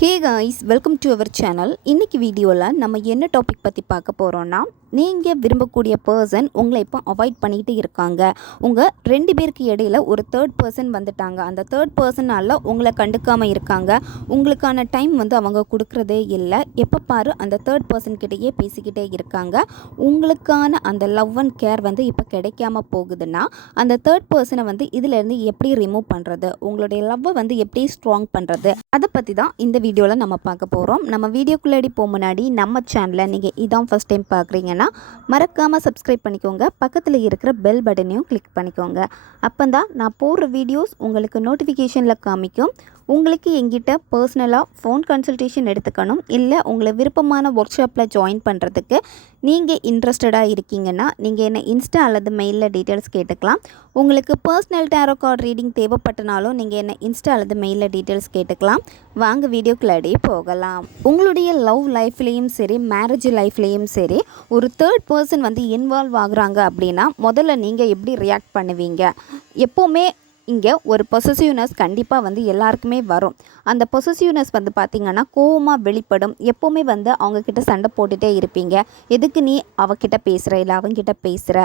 Hey guys welcome to our channel இன்றைக்கி வீடியோவில் நம்ம என்ன டாபிக் பற்றி பார்க்க போகிறோன்னா நீங்கள் விரும்பக்கூடிய பர்சன் உங்களை இப்போ அவாய்ட் பண்ணிக்கிட்டு இருக்காங்க. உங்கள் ரெண்டு பேருக்கு இடையில ஒரு தேர்ட் பர்சன் வந்துட்டாங்க. அந்த தேர்ட் பர்சனால் உங்களை கண்டுக்காமல் இருக்காங்க. உங்களுக்கான டைம் வந்து அவங்க கொடுக்குறதே இல்லை. எப்போ பாரு அந்த தேர்ட் பர்சன்கிட்டயே பேசிக்கிட்டே இருக்காங்க. உங்களுக்கான அந்த லவ் அண்ட் கேர் வந்து இப்போ கிடைக்காம போகுதுன்னா அந்த தேர்ட் பர்சனை வந்து இதிலேருந்து எப்படி ரிமூவ் பண்ணுறது உங்களுடைய லவ்வை வந்து எப்படி ஸ்ட்ராங் பண்ணுறது அதை பற்றி தான் இந்த வீடியோவில் நம்ம பார்க்க போகிறோம் நம்ம வீடியோக்குள்ளாடி போக முன்னாடி நம்ம சேனலை நீங்கள் இதான் ஃபஸ்ட் டைம் பார்க்குறீங்கன்னா மறக்காமல் சப்ஸ்கிரைப் பண்ணிக்கோங்க. பக்கத்தில் இருக்கிற பெல் பட்டனையும் கிளிக் பண்ணிக்கோங்க. அப்போ தான் நான் போடுற வீடியோஸ் உங்களுக்கு நோட்டிஃபிகேஷனில் காமிக்கும். உங்களுக்கு எங்கிட்ட பர்சனலாக ஃபோன் கன்சல்டேஷன் எடுத்துக்கணும். இல்லை உங்களை விருப்பமான ஒர்க் ஷாப்பில் ஜாயின் பண்ணுறதுக்கு நீங்கள் இன்ட்ரெஸ்டடாக இருக்கீங்கன்னா நீங்கள் என்ன இன்ஸ்டா அல்லது மெயிலில் டீட்டெயில்ஸ் கேட்டுக்கலாம். உங்களுக்கு பர்சனல் டேரோ கார்டு ரீடிங் தேவைப்பட்டனாலும் நீங்கள் என்ன இன்ஸ்டா அல்லது மெயிலில் டீட்டெயில்ஸ் கேட்டுக்கலாம். வாங்க வீடியோக்குள்ளாடி போகலாம். உங்களுடைய லவ் லைஃப்லேயும் சரி மேரேஜ் லைஃப்லேயும் சரி ஒரு தேர்ட் பர்சன் வந்து இன்வால்வ் ஆகுறாங்க அப்படின்னா முதல்ல நீங்கள் எப்படி ரியாக்ட் பண்ணுவீங்க? எப்போவுமே இங்கே ஒரு பொசசிவ்னஸ் கண்டிப்பாக வந்து எல்லாருக்குமே வரும். அந்த பொசசிவ்னஸ் வந்து பார்த்திங்கன்னா கோவமாக வெளிப்படும். எப்போவுமே வந்து அவங்கக்கிட்ட சண்டை போட்டுகிட்டே இருப்பீங்க. எதுக்கு நீ அவகிட்ட பேசுகிற இல்லை அவங்கிட்ட பேசுகிற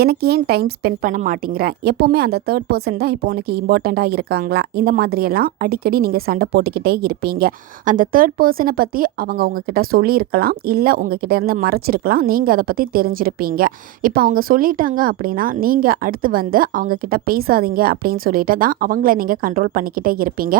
எனக்கு ஏன் டைம் ஸ்பெண்ட் பண்ண மாட்டேங்கிறேன் எப்போவுமே அந்த தேர்ட் பர்சன் தான் இப்போ உனக்கு இம்பார்ட்டண்ட்டாக இருக்காங்களா? இந்த மாதிரியெல்லாம் அடிக்கடி நீங்கள் சண்டை போட்டுக்கிட்டே இருப்பீங்க. அந்த தேர்ட் பர்சனை பற்றி அவங்க உங்ககிட்ட சொல்லியிருக்கலாம் இல்லை உங்ககிட்ட இருந்து மறைச்சிருக்கலாம். நீங்கள் அதை பற்றி தெரிஞ்சிருப்பீங்க. இப்போ அவங்க சொல்லிட்டாங்க அப்படின்னா நீங்கள் அடுத்து வந்து அவங்கக்கிட்ட பேசாதீங்க அப்படின்னு சொல்லிட்டு தான் அவங்கள நீங்கள் கண்ட்ரோல் பண்ணிக்கிட்டே இருப்பீங்க.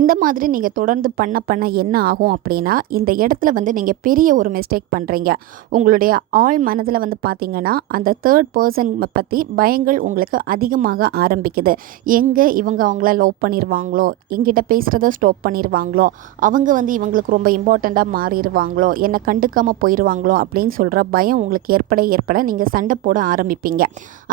இந்த மாதிரி நீங்கள் தொடர்ந்து பண்ண பண்ண என்ன ஆகும் அப்படின்னா இந்த இடத்துல வந்து நீங்கள் பெரிய ஒரு மிஸ்டேக் பண்ணுறீங்க உங்களுடைய ஆள் மனதில் வந்து பார்த்தீங்கன்னா அந்த தேர்ட் பர்சன் பற்றி பயங்கள் உங்களுக்கு அதிகமாக ஆரம்பிக்குது. எங்கே இவங்க அவங்கள லவ் பண்ணிடுவாங்களோ எங்கிட்ட பேசுகிறத ஸ்டாப் பண்ணிடுவாங்களோ அவங்க வந்து இவங்களுக்கு ரொம்ப இம்பார்ட்டண்ட்டாக மாறிடுவாங்களோ என்னை கண்டுக்காமல் போயிடுவாங்களோ அப்படின்னு சொல்கிற பயம் உங்களுக்கு ஏற்பட ஏற்பட நீங்கள் சண்டை போட ஆரம்பிப்பீங்க.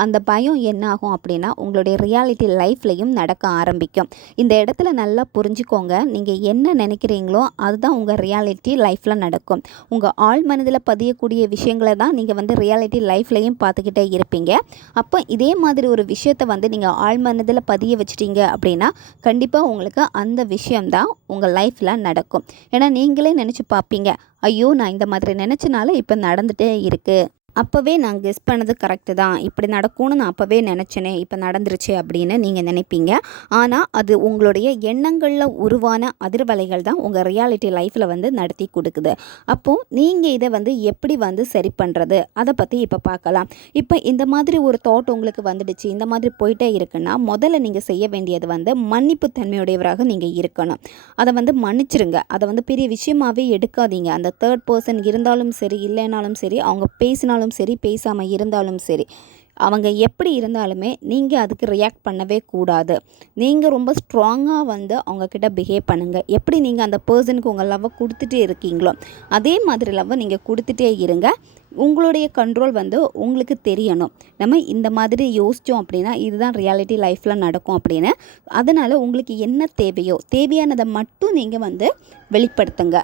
அந்த பயம் என்ன ஆகும் அப்படின்னா உங்களுடைய ரியாலிட்டி லைஃப்லையும் நடக்க ஆரம்பிக்கும். இந்த இடத்துல நல்லா புரிஞ்சுக்கோங்க நீங்கள் என்ன நினைக்கிறீங்களோ அதுதான் உங்கள் ரியாலிட்டி லைஃப்பில் நடக்கும். உங்கள் ஆள் மனதில் பதியக்கூடிய விஷயங்களை தான் நீங்கள் வந்து ரியாலிட்டி லைஃப்லையும் பார்த்துக்கிட்டே இருப்பீங்க. அப்போ இதே மாதிரி ஒரு விஷயத்தை வந்து நீங்கள் ஆழ்மனதில் பதிய வச்சிட்டீங்க அப்படின்னா கண்டிப்பாக உங்களுக்கு அந்த விஷயம்தான் உங்கள் லைஃப்பில் நடக்கும். ஏன்னா நீங்களே நினச்சி பார்ப்பீங்க. ஐயோ நான் இந்த மாதிரி நினச்சனால இப்போ நடந்துகிட்டே இருக்குது அப்போவே நான் கெஸ் பண்ணது கரெக்டு தான். இப்படி நடக்கும்னு நான் அப்போவே நினச்சேனே இப்போ நடந்துருச்சு அப்படின்னு நீங்கள் நினைப்பீங்க. ஆனால் அது உங்களுடைய எண்ணங்களில் உருவான அதிர்வலைகள் தான் உங்கள் ரியாலிட்டி லைஃப்பில் வந்து நடத்தி கொடுக்குது. அப்போது நீங்கள் இதை வந்து எப்படி வந்து சரி பண்ணுறது அதை பற்றி இப்போ பார்க்கலாம். இப்போ இந்த மாதிரி ஒரு தாட் உங்களுக்கு வந்துடுச்சு இந்த மாதிரி போயிட்டே இருக்குன்னா முதல்ல நீங்கள் செய்ய வேண்டியது வந்து மன்னிப்பு தன்மையுடையவராக நீங்கள் இருக்கணும். அதை வந்து மன்னிச்சிருங்க. அதை வந்து பெரிய விஷயமாகவே எடுக்காதீங்க. அந்த தேர்ட் பர்சன் இருந்தாலும் சரி இல்லைனாலும் சரி அவங்க பேசினாலும் சரி பேசாமல் இருந்தாலும் சரி அவங்க எப்படி இருந்தாலுமே நீங்கள் அதுக்கு ரியாக்ட் பண்ணவே கூடாது. நீங்கள் ரொம்ப ஸ்ட்ராங்காக வந்து அவங்கக்கிட்ட பிஹேவ் பண்ணுங்கள் எப்படி நீங்கள் அந்த பர்சனுக்கு உங்கள் லவ்வை கொடுத்துட்டே இருக்கீங்களோ அதே மாதிரி லவ்வை நீங்கள் கொடுத்துட்டே இருங்க. உங்களுடைய கண்ட்ரோல் வந்து உங்களுக்கு தெரியணும். நம்ம இந்த மாதிரி யோசித்தோம் அப்படின்னா இதுதான் ரியாலிட்டி லைஃப்பில் நடக்கும் அப்படின்னு. அதனால் உங்களுக்கு என்ன தேவையோ தேவையானதை மட்டும் நீங்கள் வந்து வெளிப்படுத்துங்க.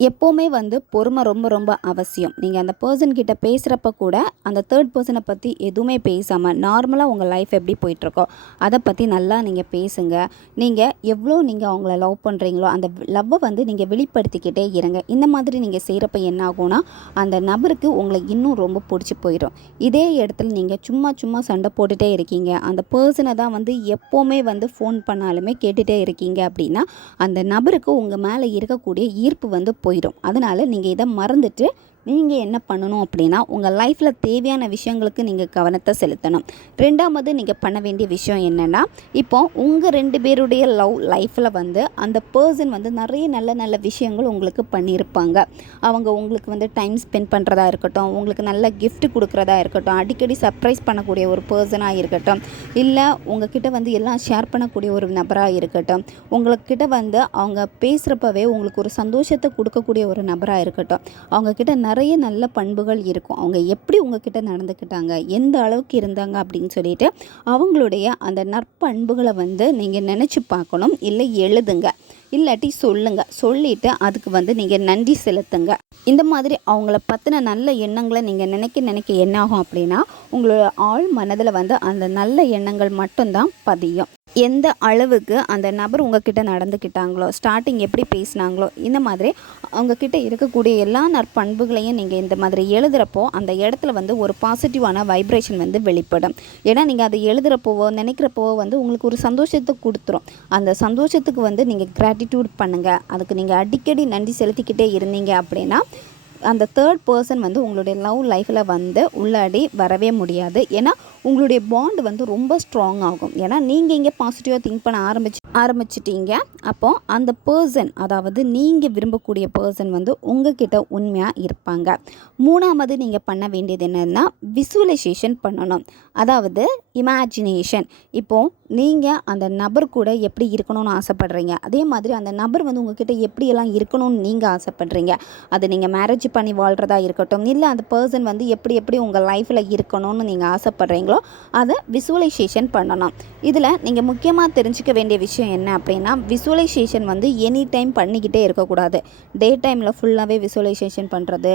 எப்போவுமே வந்து பொறுமை ரொம்ப ரொம்ப அவசியம். நீங்கள் அந்த பர்சன் கிட்ட பேசுகிறப்ப கூட அந்த தேர்ட் பர்சனை பற்றி எதுவுமே பேசாமல் நார்மலாக உங்கள் லைஃப் எப்படி போயிட்டுருக்கோ அதை பற்றி நல்லா நீங்கள் பேசுங்க. நீங்கள் எவ்வளோ நீங்கள் அவங்கள லவ் பண்ணுறீங்களோ அந்த லவ்வை வந்து நீங்கள் வெளிப்படுத்திக்கிட்டே இருங்க. இந்த மாதிரி நீங்கள் செய்கிறப்ப என்ன ஆகும்னா அந்த நபருக்கு உங்களை இன்னும் ரொம்ப பிடிச்சி போயிடும். இதே இடத்துல நீங்கள் சும்மா சும்மா சண்டை போட்டுகிட்டே இருக்கீங்க. அந்த பர்சனை தான் வந்து எப்போவுமே வந்து ஃபோன் பண்ணாலுமே கேட்டுகிட்டே இருக்கீங்க அப்படின்னா அந்த நபருக்கு உங்கள் மேலே இருக்கக்கூடிய ஈர்ப்பு வந்து போயிடும். அதனால் நீங்கள் இதை மறந்துட்டு நீங்கள் என்ன பண்ணணும் அப்படின்னா உங்கள் லைஃப்பில் தேவையான விஷயங்களுக்கு நீங்கள் கவனத்தை செலுத்தணும். ரெண்டாவது நீங்கள் பண்ண வேண்டிய விஷயம் என்னென்னா இப்போ உங்கள் ரெண்டு பேருடைய லவ் லைஃப்பில் வந்து அந்த பர்சன் வந்து நிறைய நல்ல நல்ல விஷயங்கள் உங்களுக்கு பண்ணியிருப்பாங்க. அவங்க உங்களுக்கு வந்து டைம் ஸ்பெண்ட் பண்ணுறதா இருக்கட்டும் உங்களுக்கு நல்ல கிஃப்ட் கொடுக்குறதா இருக்கட்டும் அடிக்கடி சர்ப்ரைஸ் பண்ணக்கூடிய ஒரு பர்சனாக இருக்கட்டும் இல்லை உங்ககிட்ட வந்து எல்லாம் ஷேர் பண்ணக்கூடிய ஒரு நபராக இருக்கட்டும் உங்கள்கிட்ட வந்து அவங்க பேசுகிறப்பவே உங்களுக்கு ஒரு சந்தோஷத்தை கொடுக்கக்கூடிய ஒரு நபராக இருக்கட்டும் அவங்கக்கிட்ட நிறைய நிறைய நல்ல பண்புகள் இருக்கும். அவங்க எப்படி உங்ககிட்ட நடந்துக்கிட்டாங்க எந்த அளவுக்கு இருந்தாங்க அப்படின்னு சொல்லிட்டு அவங்களுடைய அந்த நற்பண்புகளை வந்து நீங்கள் நினச்சி பார்க்கணும். இல்லை எழுதுங்க. இல்லாட்டி சொல்லுங்க. சொல்லிட்டு அதுக்கு வந்து நீங்கள் நன்றி செலுத்துங்க. இந்த மாதிரி அவங்கள பற்றின நல்ல எண்ணங்களை நீங்கள் நினைக்க நினைக்க என்ன ஆகும் அப்படின்னா உங்களோட ஆழ் மனதில் வந்து அந்த நல்ல எண்ணங்கள் மட்டும்தான் பதியும். எந்த அளவுக்கு அந்த நபர் உங்ககிட்ட நடந்துக்கிட்டாங்களோ ஸ்டார்டிங் எப்படி பேசினாங்களோ இந்த மாதிரி அவங்கக்கிட்ட இருக்கக்கூடிய எல்லா நற்பண்புகளையும் நீங்கள் இந்த மாதிரி எழுதுகிறப்போ அந்த இடத்துல வந்து ஒரு பாசிட்டிவான வைப்ரேஷன் வந்து வெளிப்படும். ஏன்னா நீங்கள் அதை எழுதுகிறப்போவோ நினைக்கிறப்போவோ வந்து உங்களுக்கு ஒரு சந்தோஷத்தை கொடுத்துரும். அந்த சந்தோஷத்துக்கு வந்து நீங்கள் கிராட்டிடியூட் பண்ணுங்கள் அதுக்கு நீங்கள் அடிக்கடி நன்றி செலுத்திக்கிட்டே இருந்தீங்க அப்படின்னா அந்த தேர்ட் பர்சன் வந்து உங்களுடைய லவ் லைஃப்பில் வந்து உள்ளாடி வரவே முடியாது. ஏன்னா உங்களுடைய பாண்ட் வந்து ரொம்ப ஸ்ட்ராங் ஆகும். ஏன்னா நீங்கள் இங்கே பாசிட்டிவாக திங்க் பண்ண ஆரம்பிச்சு ஆரம்பிச்சிட்டீங்க. அப்போது அந்த பர்சன் அதாவது நீங்கள் விரும்பக்கூடிய பர்சன் வந்து உங்ககிட்ட உண்மையாக இருப்பாங்க. மூணாவது நீங்கள் பண்ண வேண்டியது என்னென்னா விசுவலைசேஷன் பண்ணணும். அதாவது இமேஜினேஷன் இப்போது நீங்கள் அந்த நபர் கூட எப்படி இருக்கணும்னு ஆசைப்படுறீங்க. அதே மாதிரி அந்த நபர் வந்து உங்ககிட்ட எப்படியெல்லாம் இருக்கணும்னு நீங்கள் ஆசைப்பட்றீங்க. அது நீங்கள் மேரேஜ் பண்ணி வாழ்கிறதா இருக்கட்டும் இல்லை அந்த பர்சன் வந்து எப்படி எப்படி உங்கள் லைஃப்பில் இருக்கணும்னு நீங்கள் ஆசைப்பட்றீங்களோ அதை விசுவலைசேஷன் பண்ணணும். இதில் நீங்கள் முக்கியமாக தெரிஞ்சுக்க வேண்டிய விஷயம் என்ன அப்படின்னா விசுவலைசேஷன் வந்து எனி டைம் பண்ணிக்கிட்டே இருக்கக்கூடாது. டே டைமில் ஃபுல்லாகவே விசுவலைசேஷன் பண்ணுறது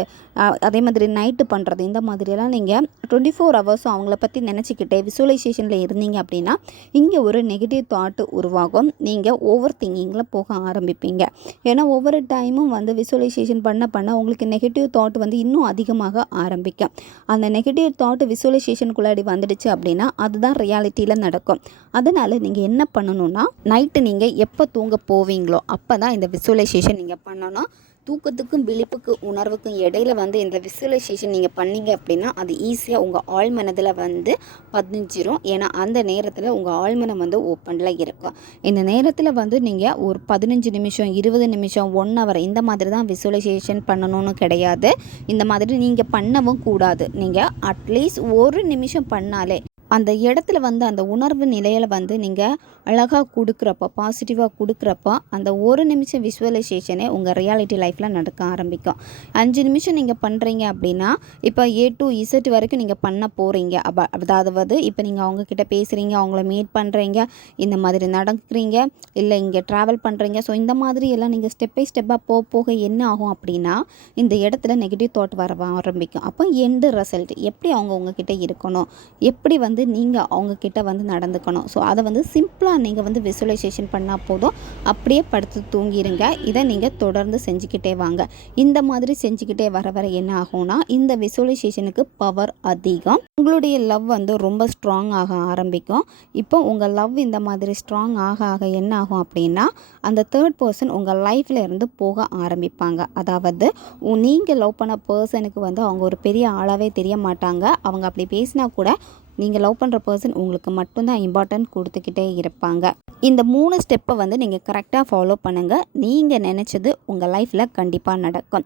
அதே மாதிரி நைட்டு பண்ணுறது இந்த மாதிரியெல்லாம் நீங்கள் டுவெண்ட்டி ஃபோர் ஹவர்ஸும் அவங்கள பற்றி நினச்சிக்கிட்டே விசுவலைசேஷனில் இருந்தீங்க அப்படின்னா இங்கே ஒரு நெகட்டிவ் தாட்டு உருவாகும். நீங்கள் ஓவர் திங்கிங்கில் போக ஆரம்பிப்பீங்க. ஏன்னா ஒவ்வொரு டைமும் வந்து விசுவலைசேஷன் பண்ண பண்ண உங்களுக்கு நெகட்டிவ் தாட் வந்து இன்னும் அதிகமாக ஆரம்பிக்கும். அந்த நெகட்டிவ் தாட் விசுவலைசேஷனுக்குள்ளாடி வந்துடுச்சு அப்படின்னா அதுதான் ரியாலிட்டியில் நடக்கும். அதனால் நீங்கள் என்ன பண்ணணும்னா நைட்டு நீங்கள் எப்போ தூங்க போவீங்களோ அப்போ தான் இந்த விசுவலைசேஷன் நீங்கள் பண்ணணும். தூக்கத்துக்கும் விழிப்புக்கு உணர்வுக்கும் இடையில வந்து இந்த விசுவலைசேஷன் நீங்கள் பண்ணீங்க அப்படின்னா அது ஈஸியாக உங்கள் ஆழ் மனதில் வந்து பதிஞ்சிரும். ஏன்னா அந்த நேரத்தில் உங்கள் ஆழ்மனம் வந்து ஓப்பனில் இருக்கும். இந்த நேரத்தில் வந்து நீங்கள் ஒரு பதினஞ்சு நிமிஷம் இருபது நிமிஷம் ஒன் ஹவர் இந்த மாதிரி தான் விசுவலைசேஷன் பண்ணணும்னு கிடையாது. இந்த மாதிரி நீங்கள் பண்ணவும் கூடாது. நீங்கள் அட்லீஸ்ட் ஒரு நிமிஷம் பண்ணாலே அந்த இடத்துல வந்து அந்த உணர்வு நிலையில் வந்து நீங்கள் அழகாக கொடுக்குறப்ப பாசிட்டிவாக கொடுக்குறப்ப அந்த ஒரு நிமிஷம் விஷுவலைசேஷனே உங்கள் ரியாலிட்டி லைஃப்பில் நடக்க ஆரம்பிக்கும். அஞ்சு நிமிஷம் நீங்கள் பண்ணுறீங்க அப்படின்னா இப்போ ஏ டு இசட் வரைக்கும் நீங்கள் பண்ண போகிறீங்க அப்போ அதாவது இப்போ நீங்கள் அவங்கக்கிட்ட பேசுகிறீங்க அவங்கள மீட் பண்ணுறீங்க இந்த மாதிரி நடக்கிறீங்க இல்லை இங்கே ட்ராவல் பண்ணுறீங்க ஸோ இந்த மாதிரி எல்லாம் நீங்கள் ஸ்டெப் பை ஸ்டெப்பாக போக போக என்ன ஆகும் அப்படின்னா இந்த இடத்துல நெகட்டிவ் தாட் வர ஆரம்பிக்கும். அப்போ எண்டு ரிசல்ட் எப்படி அவங்க உங்ககிட்ட இருக்கணும்? எப்படி வந்து வந்து நீங்கள் அவங்கக்கிட்ட வந்து நடந்துக்கணும். ஸோ அதை வந்து சிம்பிளாக நீங்கள் வந்து விசுவலைசேஷன் பண்ணால் போதும். அப்படியே படுத்து தூங்கிடுங்க இதை நீங்கள் தொடர்ந்து செஞ்சுக்கிட்டே வாங்க. இந்த மாதிரி செஞ்சுக்கிட்டே வர வர என்ன ஆகும்னா இந்த விசுவலைசேஷனுக்கு பவர் அதிகம். உங்களுடைய லவ் வந்து ரொம்ப ஸ்ட்ராங் ஆக ஆரம்பிக்கும். இப்போ உங்கள் லவ் இந்த மாதிரி ஸ்ட்ராங் ஆக ஆக என்ன ஆகும் அப்படின்னா அந்த தேர்ட் பர்சன் உங்கள் லைஃப்பில் இருந்து போக ஆரம்பிப்பாங்க. அதாவது நீங்கள் லவ் பண்ண பர்சனுக்கு வந்து அவங்க ஒரு பெரிய ஆளாகவே தெரிய மாட்டாங்க. அவங்க அப்படி பேசினா கூட நீங்கள் லவ் பண்ணுற பர்சன் உங்களுக்கு மட்டும்தான் இம்பார்ட்டன்ட் கொடுத்துக்கிட்டே இருப்பாங்க. இந்த மூணு ஸ்டெப்பை வந்து நீங்கள் கரெக்டாக ஃபாலோ பண்ணுங்கள் நீங்கள் நினச்சது உங்கள் லைஃப்பில் கண்டிப்பாக நடக்கும்.